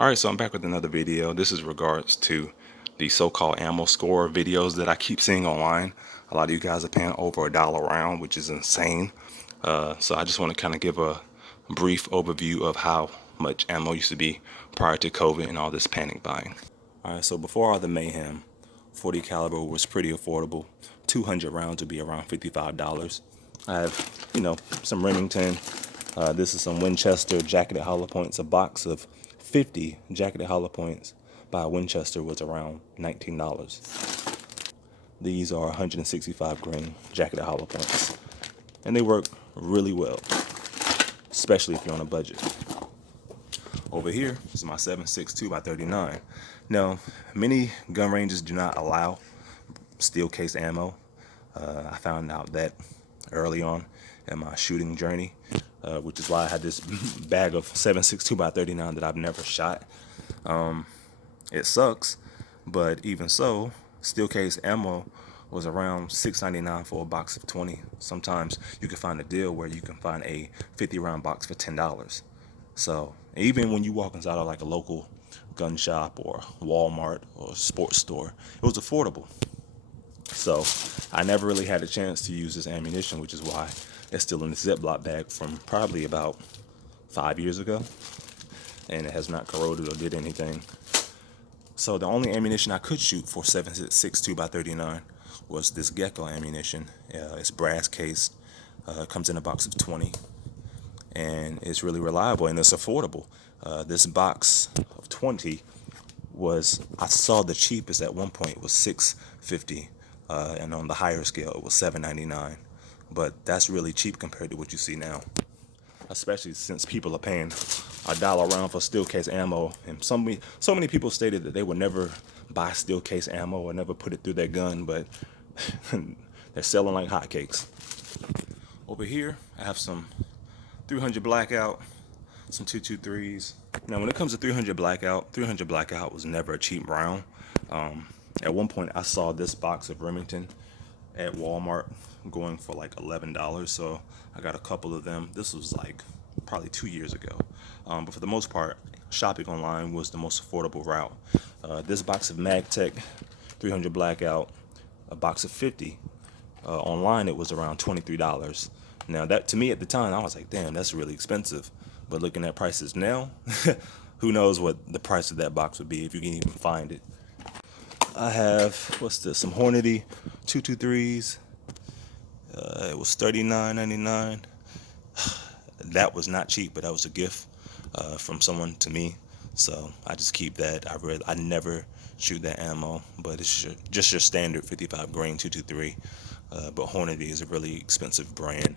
Alright, so I'm back with another video. This is regards to the so-called ammo score videos that I keep seeing online. A lot of you guys are paying over $1 a round, which is insane. So I just want to kind of give a brief overview of how much ammo used to be prior to COVID and all this panic buying. Alright, so before all the mayhem, 40 caliber was pretty affordable. 200 rounds would be around $55. I have, some Remington. This is some Winchester jacketed hollow points. A box of 50 jacketed hollow points by Winchester was around $19. These are 165 grain jacketed hollow points, and they work really well, especially if you're on a budget. Over here is my 7.62 by 39. Now, many gun ranges do not allow steel case ammo. I found out that early on in my shooting journey, which is why I had this bag of 7.62 by 39 that I've never shot. It sucks, but even so, steel case ammo was around $6.99 for a box of 20. Sometimes you can find a deal where you can find a 50 round box for $10. So even when you walk inside of like a local gun shop or Walmart or sports store, it was affordable. So I never really had a chance to use this ammunition, which is why it's still in the Ziploc bag from probably about 5 years ago, and it has not corroded or did anything. So the only ammunition I could shoot for 7.62 by 39 was this Gecko ammunition. It's brass cased, comes in a box of 20, and it's really reliable and it's affordable. This box of 20 I saw the cheapest at one point was $6.50, and on the higher scale it was $7.99. But that's really cheap compared to what you see now, especially since people are paying $1 a round for steel case ammo. And so many people stated that they would never buy steel case ammo or never put it through their gun, but they're selling like hotcakes. Over here, I have some 300 blackout, some 223s. Now, when it comes to 300 blackout was never a cheap round. At one point, I saw this box of Remington at Walmart going for like $11, so I got a couple of them. This was like probably 2 years ago, but for the most part, shopping online was the most affordable route. This box of MagTech 300 blackout, a box of 50, online it was around $23. Now that, to me at the time, I was like, damn, that's really expensive. But looking at prices now, who knows what the price of that box would be if you can even find it. I have, some Hornady 223s. It was $39.99. That was not cheap, but that was a gift from someone to me. So I just keep that. I never shoot that ammo, but it's just your standard 55 grain 223. But Hornady is a really expensive brand.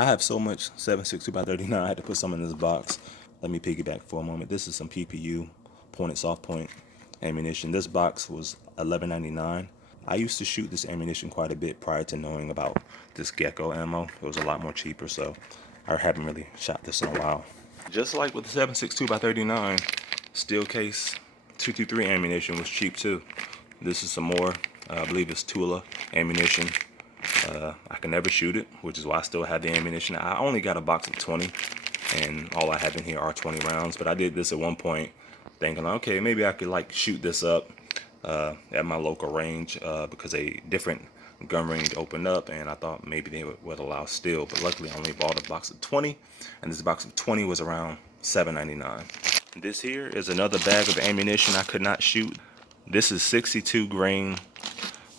I have so much 7.62 by 39. I had to put some in this box. Let me piggyback for a moment. This is some PPU pointed soft point ammunition. This box was $11.99. I used to shoot this ammunition quite a bit prior to knowing about this Gecko ammo. It was a lot more cheaper, so I haven't really shot this in a while. Just like with the 7.62 by 39, steel case 223 ammunition was cheap too. This is some more, I believe it's Tula ammunition. I can never shoot it, which is why I still have the ammunition. I only got a box of 20, and all I have in here are 20 rounds. But I did this at one point, thinking, okay, maybe I could like shoot this up at my local range because a different gun range opened up, and I thought maybe they would allow steel. But luckily, I only bought a box of 20, and this box of 20 was around $7.99. This here is another bag of ammunition I could not shoot. This is 62 grain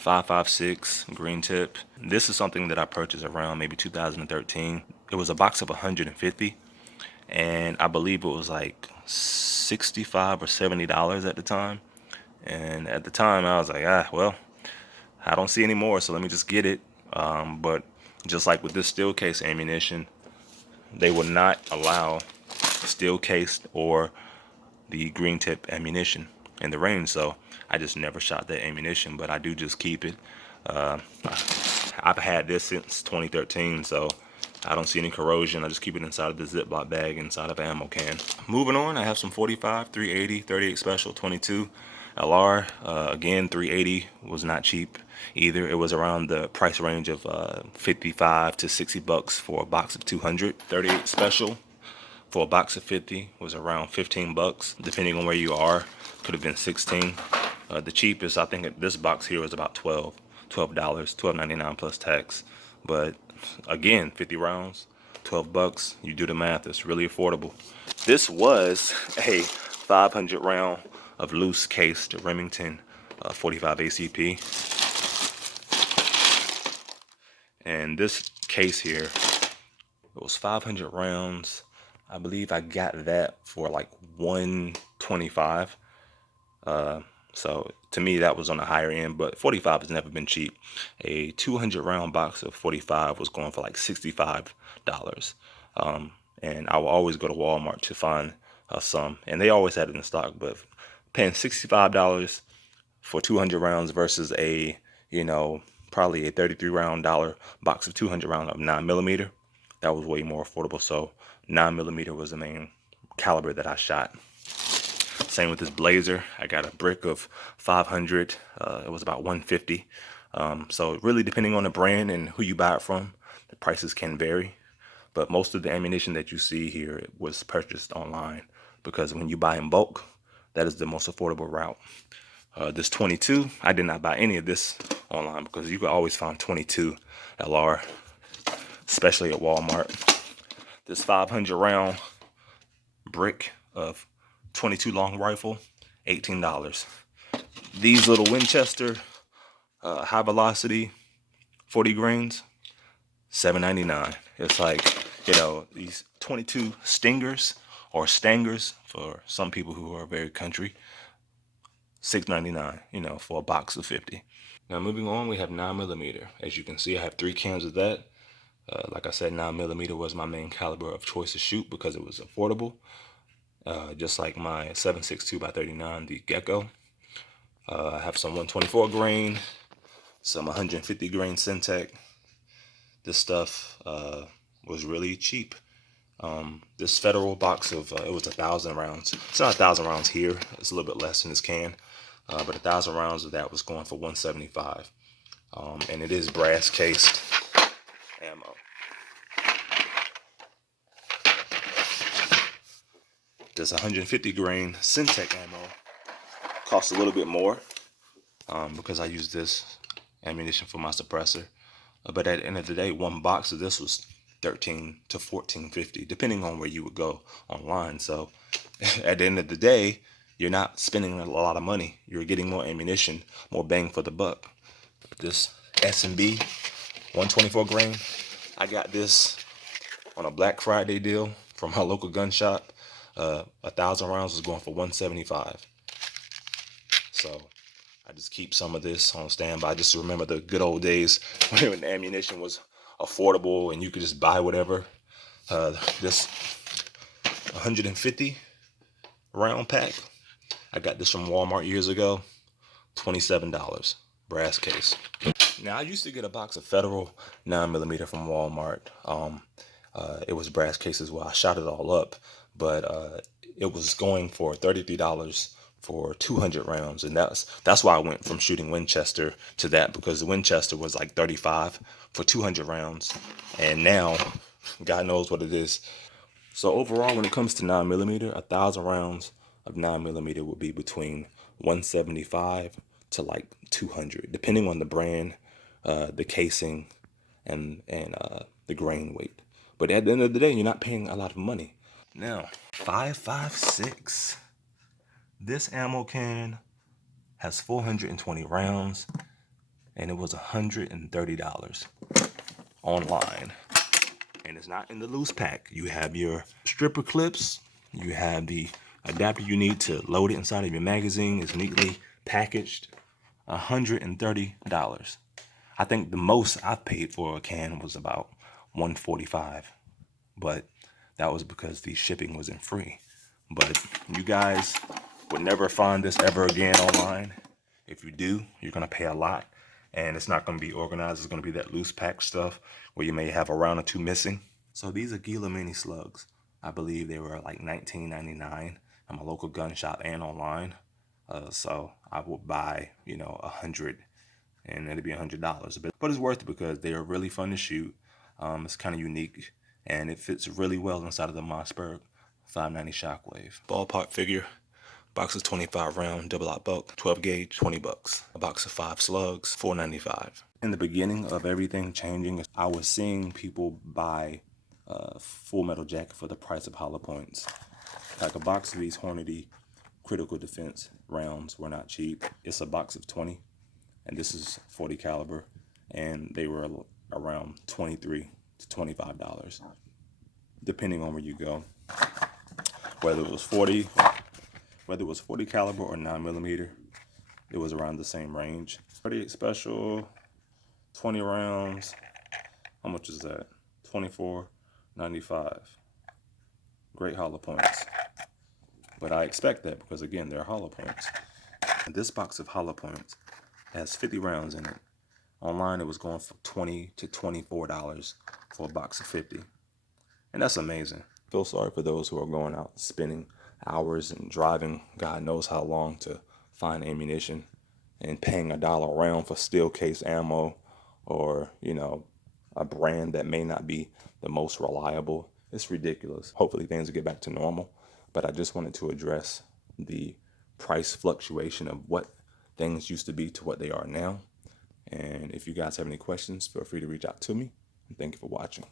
5.56 green tip. This is something that I purchased around maybe 2013. It was a box of 150, and I believe it was like $65 or $70 at the time. And at the time I was like, well, I don't see any more, so let me just get it. But just like with this steel case ammunition, they would not allow steel cased or the green tip ammunition in the range, so I just never shot that ammunition, but I do just keep it. I've had this since 2013, so I don't see any corrosion. I just keep it inside of the Ziploc bag inside of an ammo can. Moving on, I have some 45, 380, 38 special, 22 LR. Again, 380 was not cheap either. It was around the price range of 55 to 60 bucks for a box of 200. 38 special for a box of 50 was around 15 bucks, depending on where you are. Could have been 16. The cheapest, I think this box here was about $12, $12.99 plus tax. But again, 50 rounds, 12 bucks. You do the math, it's really affordable. This was a 500 round of loose cased Remington 45 ACP. And this case here, it was 500 rounds. I believe I got that for like 125. So to me, that was on the higher end, but 45 has never been cheap. A 200 round box of 45 was going for like $65. And I will always go to Walmart to find some, and they always had it in stock, but paying $65 for 200 rounds versus a, probably a 33 round dollar box of 200 round of 9mm, that was way more affordable. So 9mm was the main caliber that I shot. Same with this blazer. I got a brick of 500. It was about 150. So really, depending on the brand and who you buy it from, the prices can vary. But most of the ammunition that you see here was purchased online, because when you buy in bulk, that is the most affordable route. This 22, I did not buy any of this online, because you can always find 22 LR, especially at Walmart. This 500 round brick of 22 long rifle, $18. These little Winchester high velocity 40 grains, $7.99. It's like, these 22 stingers or stangers for some people who are very country, $6.99, for a box of 50. Now moving on, we have 9mm. As you can see, I have 3 cans of that. Like I said, 9mm was my main caliber of choice to shoot because it was affordable. Just like my 7.62 by 39, the Gecko. I have some 124 grain, some 150 grain Syntec. This stuff was really cheap. This Federal box of, it was 1,000 rounds. It's not 1,000 rounds here. It's a little bit less in this can. But 1,000 rounds of that was going for $175. And it is brass cased ammo. This 150 grain Syntec ammo costs a little bit more because I use this ammunition for my suppressor. But at the end of the day, one box of this was $13 to $14.50, depending on where you would go online. So at the end of the day, you're not spending a lot of money. You're getting more ammunition, more bang for the buck. This S&B 124 grain, I got this on a Black Friday deal from my local gun shop. 1,000 rounds was going for $175. So I just keep some of this on standby. Just to remember the good old days when the ammunition was affordable and you could just buy whatever. This 150 round pack, I got this from Walmart years ago, $27, brass case. Now I used to get a box of Federal 9mm from Walmart. It was brass case as well. I shot it all up, but it was going for $33 for 200 rounds, and that's why I went from shooting Winchester to that, because the Winchester was like 35 for 200 rounds, and now God knows what it is. So overall, when it comes to 9mm, 1,000 rounds of 9mm would be between 175 to like 200, depending on the brand, the casing, and the grain weight. But at the end of the day, you're not paying a lot of money. Now, 5.56. This ammo can has 420 rounds, and it was $130 online. And it's not in the loose pack. You have your stripper clips, you have the adapter you need to load it inside of your magazine. It's neatly packaged. $130. I think the most I paid for a can was about $145, but that was because the shipping wasn't free. But you guys would never find this ever again online. If you do, you're gonna pay a lot, and it's not gonna be organized. It's gonna be that loose pack stuff where you may have a round or two missing. So these are Gila mini slugs. I believe they were like $19.99 at my local gun shop and online. So I will buy, 100, and it'll be $100. But it's worth it because they are really fun to shoot. It's kind of unique, and it fits really well inside of the Mossberg 590 Shockwave. Ballpark figure, box of 25 round double aught buck, 12 gauge, 20 bucks. A box of 5 slugs, $4.95. In the beginning of everything changing, I was seeing people buy Full Metal Jacket for the price of hollow points. Like a box of these Hornady critical defense rounds were not cheap. It's a box of 20, and this is 40 caliber, and they were around $23 to $25, depending on where you go. Whether it was 40 caliber or 9mm, it was around the same range. 38 special, 20 rounds. How much is that? $24.95. Great hollow points. But I expect that because, again, they're hollow points. And this box of hollow points has 50 rounds in it. Online, it was going for $20 to $24 for a box of 50. And that's amazing. I feel sorry for those who are going out spending hours and driving God knows how long to find ammunition and paying $1 a round for steel case ammo, or, you know, a brand that may not be the most reliable. It's ridiculous. Hopefully things will get back to normal. But I just wanted to address the price fluctuation of what things used to be to what they are now. And if you guys have any questions, feel free to reach out to me. And thank you for watching.